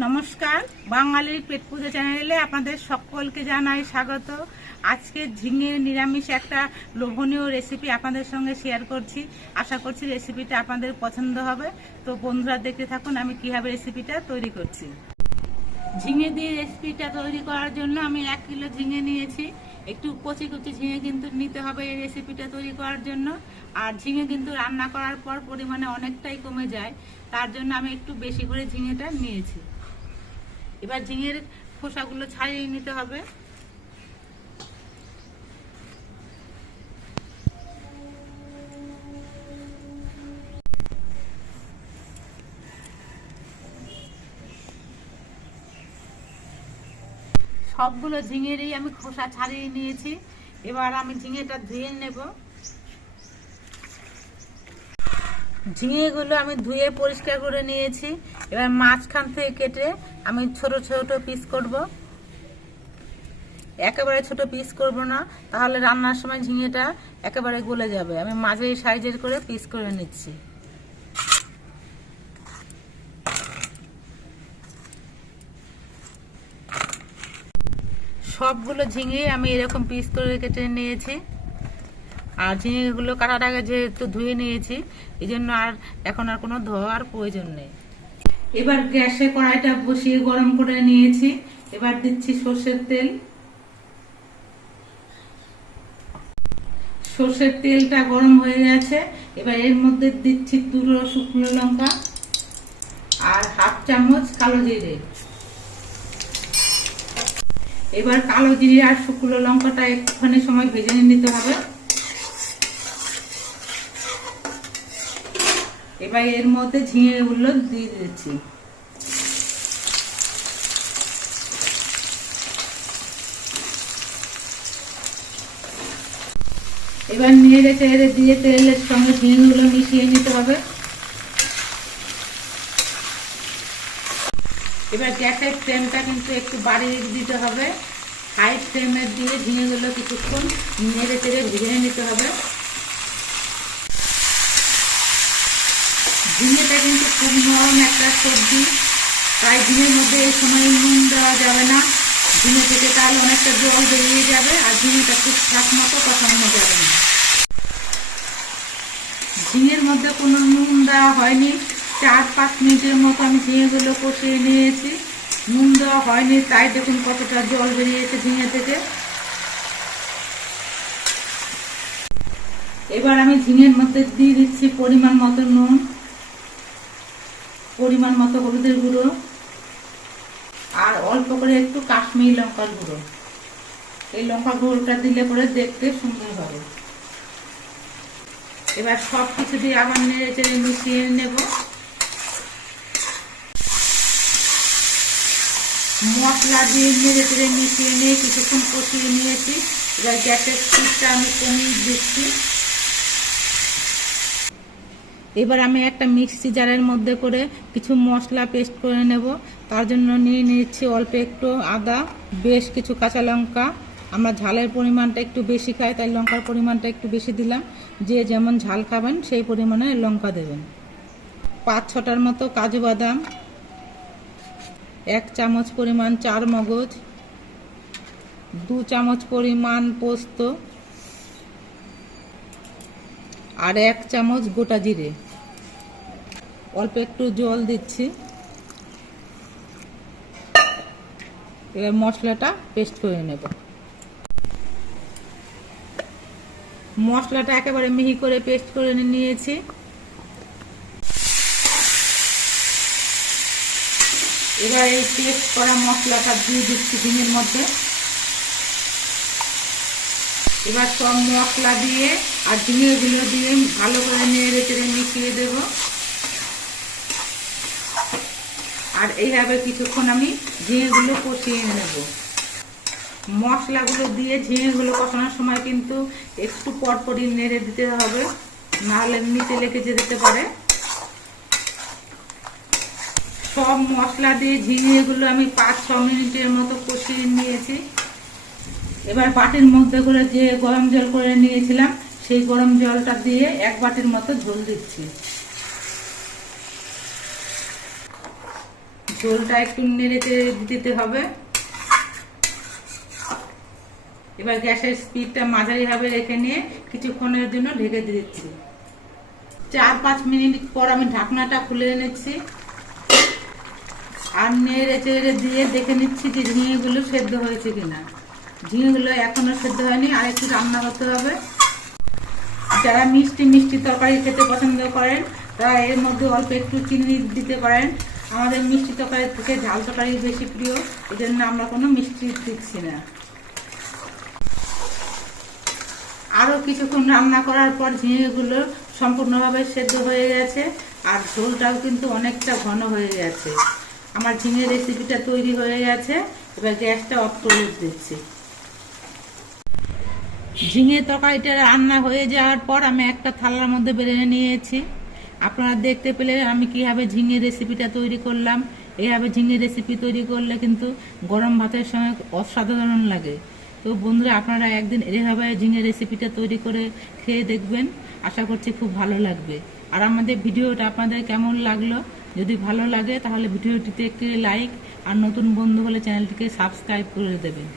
নমস্কার, বাঙালির পেট পুজো চ্যানেলে আপনাদের সকলকে জানাই স্বাগত। আজকে ঝিঙে নিরামিষ একটা লোভনীয় রেসিপি আপনাদের সঙ্গে শেয়ার করছি। আশা করছি রেসিপিটা আপনাদের পছন্দ হবে। তো বন্ধুরা দেখতে থাকুন আমি কিভাবে রেসিপিটা তৈরি করছি। ঝিঙে দিয়ে রেসিপিটা তৈরি করার জন্য আমি 1 কিলো ঝিঙে নিয়েছি। একটু কচি কচি ঝিঙে কিন্তু নিতে হবে এই রেসিপিটা তৈরি করার জন্য। আর ঝিঙে কিন্তু রান্না করার পর পরিমাণে অনেকটাই কমে যায়, তার জন্য আমি একটু বেশি করে ঝিঙেটা নিয়েছি। এবার ঝিঙের খোসাগুলো ছাড়িয়ে নিতে হবে। সবগুলো ঝিঙেরই আমি খোসা ছাড়িয়ে নিয়েছি। এবার আমি ঝিঙেটা ধুয়ে নেব। ঝিঙেগুলো আমি ধুয়ে পরিষ্কার করে নিয়েছি। এবার মাঝখান থেকে কেটে আমি ছোট ছোট পিস করব। একেবারে ছোট পিস করব না, তাহলে রান্নার সময় ঝিঙেটা একেবারে গলে যাবে। আমি মাঝারি সাইজের করে পিস করে নিচ্ছি। সবগুলো ঝিঙে আমি এরকম পিস করে কেটে নিয়েছি। আর ঝিঙেগুলো কাটার আগে যেহেতু ধুয়ে নিয়েছি, এই জন্য এখন আর কোনো ধোয়ার প্রয়োজন নেই। এবার গ্যাসে কড়াইটা বসিয়ে গরম করে নিয়েছি। এবার দিচ্ছি সর্ষের তেল। সর্ষের তেলটা গরম হয়ে গেছে। এবার এর মধ্যে দিচ্ছি 2 শুকনো লঙ্কা আর 1/2 চামচ কালো জিরে। এবার কালো জিরে আর শুকনো লঙ্কাটা একটুখানি সময় ভেজে নিতে হবে। এবার এর মধ্যে ঝিঙেগুলো দিয়ে দিচ্ছি। এবার নেড়ে চেড়ে দিয়ে তেলের সঙ্গে ঝিঙেগুলো মিশিয়ে নিতে হবে। এবার গ্যাসের ফ্লেমটা কিন্তু একটু বাড়িয়ে দিতে হবে। হাই ফ্লেমে দিয়ে ঝিঙেগুলো কিছুক্ষণ নেড়ে চেড়ে ভেজে নিতে হবে। ঝিঙেটা কিন্তু খুব নরম একটা সবজি, তাই ঝিঙের মধ্যে এই সময় নুন দেওয়া যাবে না। ঝিঙে থেকে তাহলে অনেকটা জল বেরিয়ে যাবে আর ঝিঙেটা ঠিকঠাক মতো কষানো যাবে না। ঝিঙের মধ্যে কোনো নুন দেওয়া হয়নি। 4-5 মিনিটের মতো আমি ঝিঙেগুলো কষিয়ে নিয়েছি। নুন দেওয়া হয়নি, তাই দেখুন কতটা জল বেরিয়েছে ঝিঙে থেকে। এবার আমি ঝিঙের মধ্যে দিয়ে দিচ্ছি পরিমাণ মতো নুন, পরিমাণ মতো হলুদের গুঁড়ো আর অল্প করে একটু কাশ্মীরি লঙ্কার গুঁড়ো। এই লঙ্কা গুঁড়োটা দিলে পরে দেখতে সুন্দর হবে। এবার সব কিছু দিয়ে আবার নেড়ে চেড়ে মিশিয়ে নেব। মশলা দিয়ে নেড়ে চেড়ে মিশিয়ে নিয়ে কিছুক্ষণ কষিয়ে নিয়েছি। এবার গ্যাসের স্পিডটা আমি কমিয়ে দিচ্ছি। এবার আমি একটা মিক্সি জারের মধ্যে করে কিছু মশলা পেস্ট করে নেব। তার জন্য নিয়ে নিচ্ছি অল্প একটু আদা, বেশ কিছু কাঁচা লঙ্কা। আমরা ঝালের পরিমাণটা একটু বেশি খাই, তাই লঙ্কার পরিমাণটা একটু বেশি দিলাম। যে যেমন ঝাল খাবেন সেই পরিমাণে লঙ্কা দেবেন। 5-6টার মতো কাজু বাদাম, 1 চামচ পরিমাণ চার মগজ, 2 চামচ পরিমাণ পোস্ত আর 1 চামচ গোটা জিরে। অল্প একটু জল দিচ্ছি। এবার মশলাটা পেস্ট করে নেব। মশলাটা একেবারে মিহি করে পেস্ট করে নিয়েছি। এবার এই পেস্ট করা মশলাটা দিয়ে দিচ্ছি ঝিঙের মধ্যে। এবার সব মশলা দিয়ে আর ঝিঙেগুলো দিয়ে ভালো করে নেড়ে চেড়ে মিশিয়ে দেব। আর এইভাবে কিছুক্ষণ আমি ঝিঙেগুলো কষিয়ে নেব। মশলাগুলো দিয়ে ঝিঙেগুলো কষানোর সময় কিন্তু একটু পরপরই নেড়ে দিতে হবে, নাহলে নিচে লেগে যেতে পারে। সব মশলা দিয়ে ঝিঙেগুলো আমি 5-6 মিনিটের মতো কষিয়ে নিয়েছি। এবার বাটির মধ্যে করে যে গরম জল করে নিয়েছিলাম সেই গরম জলটা দিয়ে 1 বাটির মতো ঝোল দিচ্ছি। ঝোলটা একটু নেড়ে চেড়ে দিতে হবে। এবার গ্যাসের স্পিডটা মাঝারি ভাবে রেখে নিয়ে কিছুক্ষণের জন্য ঢেকে দিচ্ছি। 4-5 মিনিট পর আমি ঢাকনাটা খুলে এনেছি আর নেড়ে চেড়ে দিয়ে দেখে নিচ্ছি যে ঝিঙেগুলো সেদ্ধ হয়েছে কিনা। ঝিঙেগুলো এখনো সেদ্ধ হয়নি, আর একটু রান্না করতে হবে। যারা মিষ্টি মিষ্টি তরকারি খেতে পছন্দ করেন তারা এর মধ্যে অল্প একটু চিনি দিতে পারেন। আমাদের মিষ্টি তরকারি থেকে ঝাল তরকারি বেশি প্রিয়, এই জন্য আমরা কোনো মিষ্টি দিচ্ছি না। আরও কিছুক্ষণ রান্না করার পর ঝিঙেগুলো সম্পূর্ণভাবে সেদ্ধ হয়ে গেছে, আর ঝোলটাও কিন্তু অনেকটা ঘন হয়ে গেছে। আমার ঝিঙে রেসিপিটা তৈরি হয়ে গেছে। এবার গ্যাসটা অফ করে দিচ্ছি। ঝিঙে তরকারিটা রান্না হয়ে যাওয়ার পর আমি একটা থালার মধ্যে বেড়ে নিয়েছি। আপনারা দেখতে পেলে আমি কিভাবে ঝিঙে রেসিপিটা তৈরি করলাম। এইভাবে ঝিঙে রেসিপি তৈরি করলে কিন্তু গরম ভাতের সঙ্গে অসাধারণ লাগে। তো বন্ধুরা, আপনারা একদিন এভাবে ঝিঙে রেসিপিটা তৈরি করে খেয়ে দেখবেন, আশা করছি খুব ভালো লাগবে। আর আমাদের ভিডিওটা আপনাদের কেমন লাগলো, যদি ভালো লাগে তাহলে ভিডিওটিতে একটি লাইক, আর নতুন বন্ধু হলে চ্যানেলটিকে সাবস্ক্রাইব করে দেবেন।